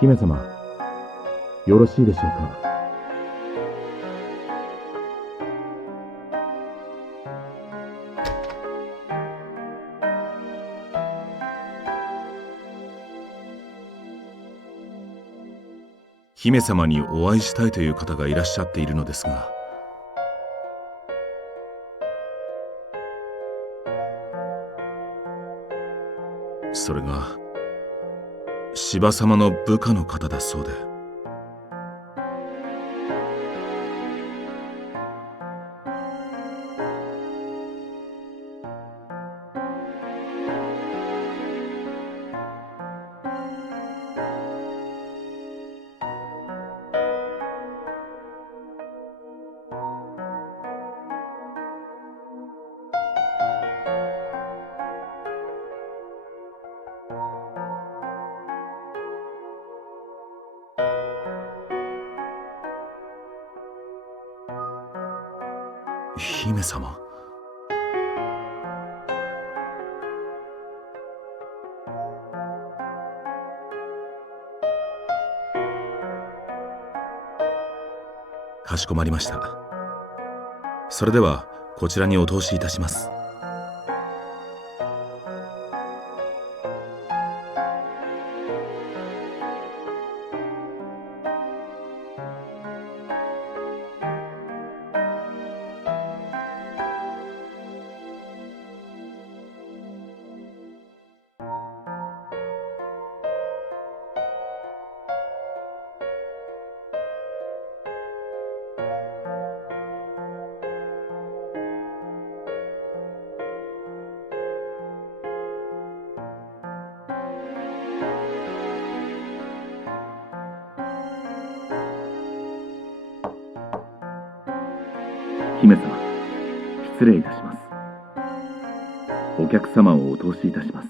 姫様、よろしいでしょうか。姫様にお会いしたいという方がいらっしゃっているのですが。それが柴様の部下の方だそうで。姫様。かしこまりました。それではこちらにお通しいたします。姫様、失礼いたします。お客様をお通しいたします。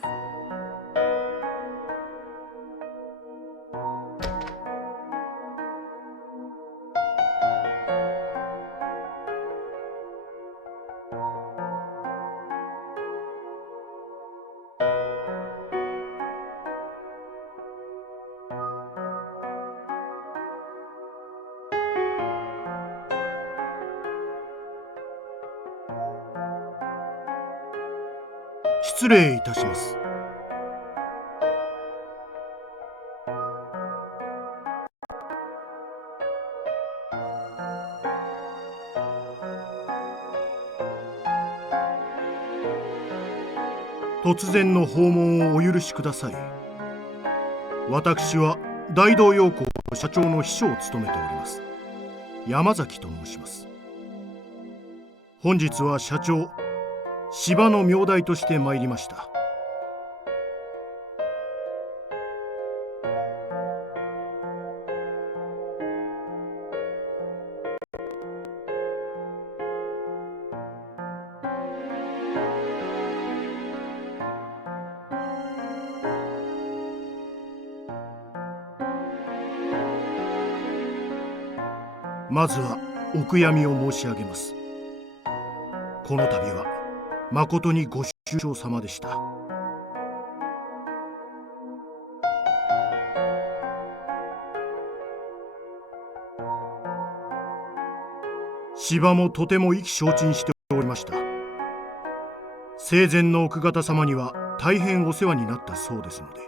失礼いたします。突然の訪問をお許しください。私は大道洋行社長の秘書を務めております山崎と申します。本日は社長芝の名代として参りました。まずはお悔やみを申し上げます。この度は誠にご愁傷様でした。芝もとても意気消沈しておりました。生前の奥方様には大変お世話になったそうですので。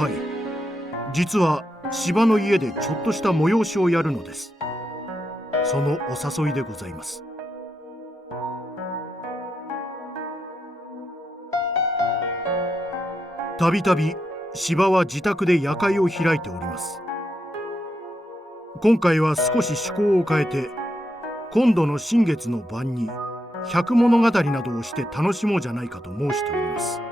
はい、実は芝の家でちょっとした催しをやるのです。そのお誘いでございます。たびたび芝は自宅で夜会を開いております。今回は少し趣向を変えて、今度の新月の晩に百物語などをして楽しもうじゃないかと申しております。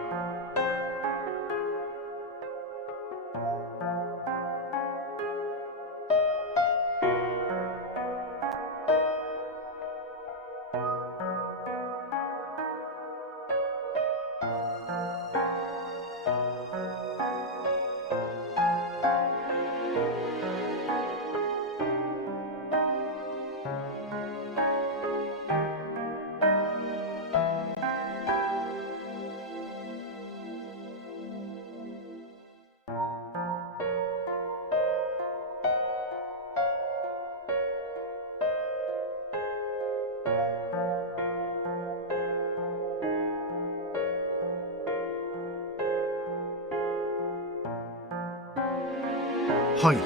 はい。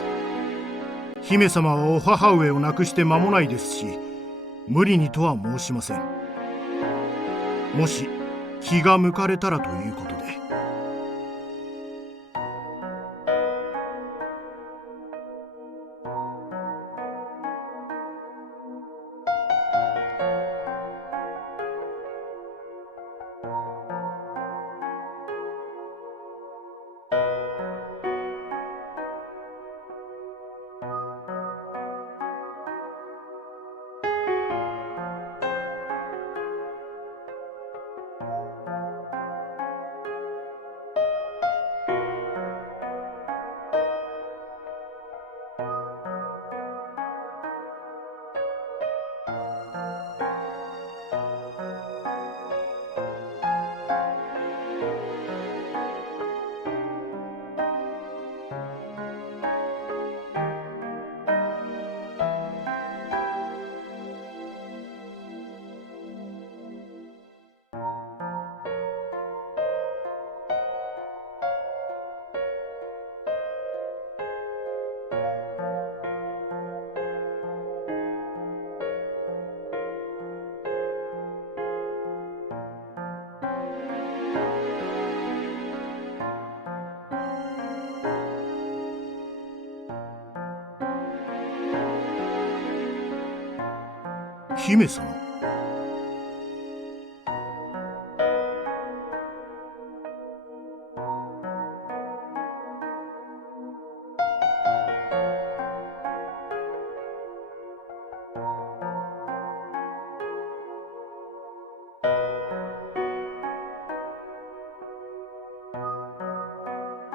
姫様はお母上を亡くして間もないですし、無理にとは申しません。もし気が向かれたらということで。姫様。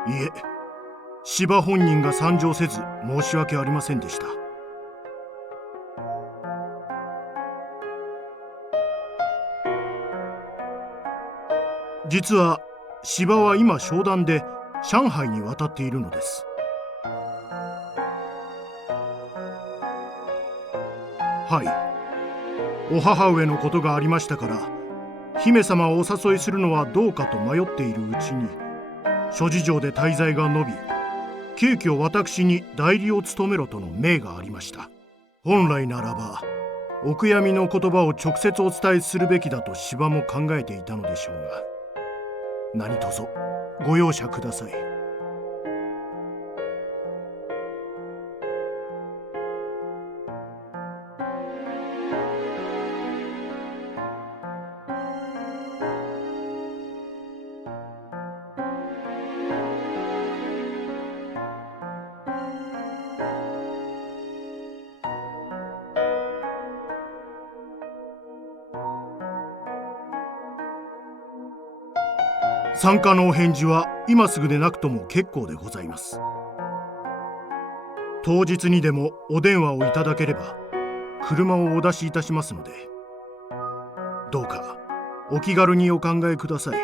いえ、芝本人が参上せず申し訳ありませんでした。実は芝は今商談で上海に渡っているのです。はい。お母上のことがありましたから、姫様をお誘いするのはどうかと迷っているうちに、諸事情で滞在が延び、急遽私に代理を務めろとの命がありました。本来ならばお悔やみの言葉を直接お伝えするべきだと芝も考えていたのでしょうが、何卒ご容赦ください。参加のお返事は今すぐでなくとも結構でございます。当日にでもお電話をいただければ車をお出しいたしますので、どうかお気軽にお考えください。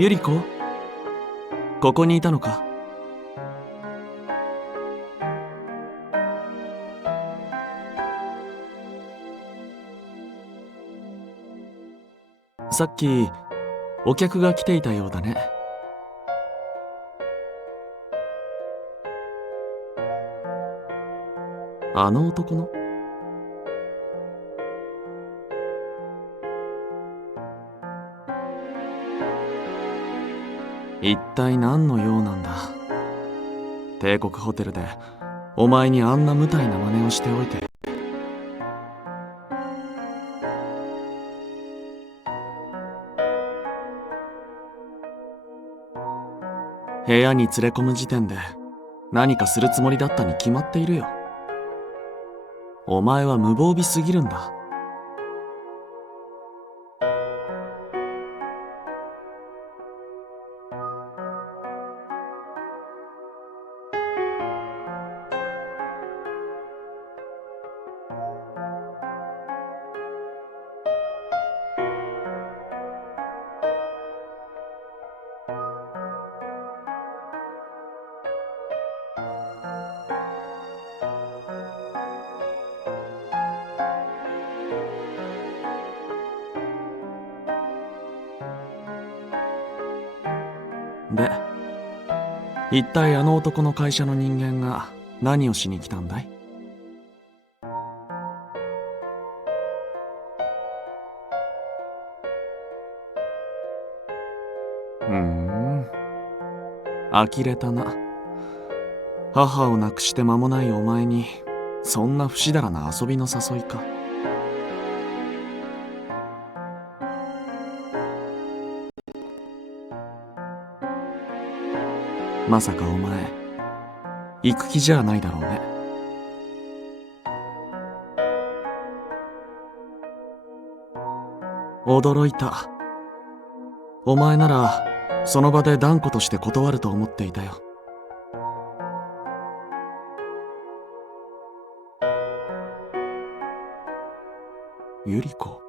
ゆり子、ここにいたのか。さっきお客が来ていたようだね。あの男の？一体何の用なんだ。帝国ホテルでお前にあんな無体な真似をしておいて。部屋に連れ込む時点で何かするつもりだったに決まっているよ。お前は無防備すぎるんだ。で、一体あの男の会社の人間が何をしに来たんだい？呆れたな。母を亡くして間もないお前にそんな不死だらな遊びの誘いか。まさかお前行く気じゃないだろうね。驚いた。お前ならその場で断固として断ると思っていたよ。ゆり子。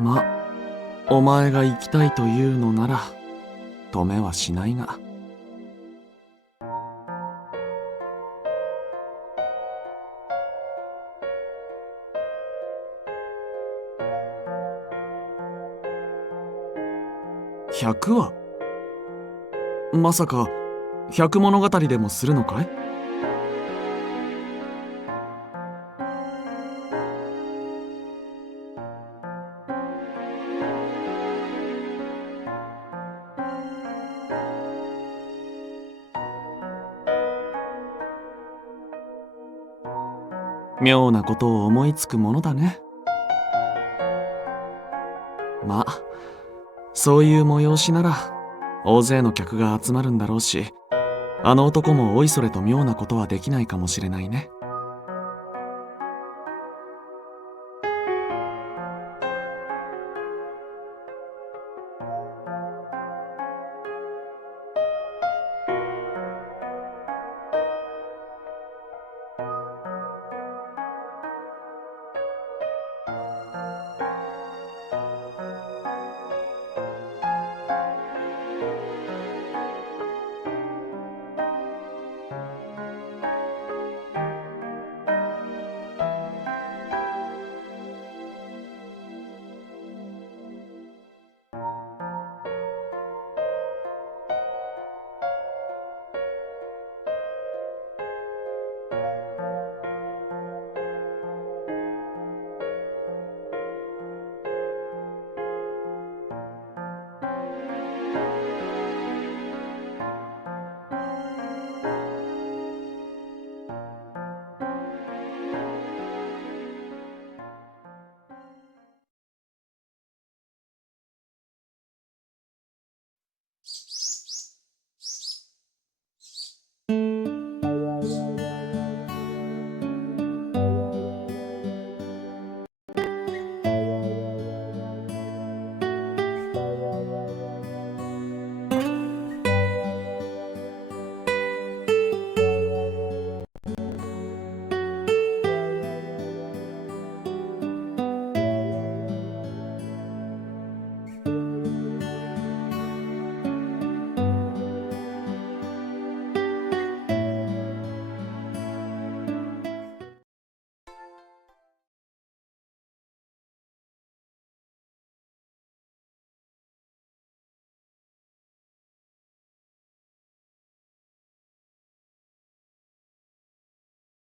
ま、お前が行きたいというのなら止めはしないが。100はまさか百物語でもするのかい？妙なことを思いつくものだね。まあそういう催しなら大勢の客が集まるんだろうし、あの男もおいそれと妙なことはできないかもしれないね。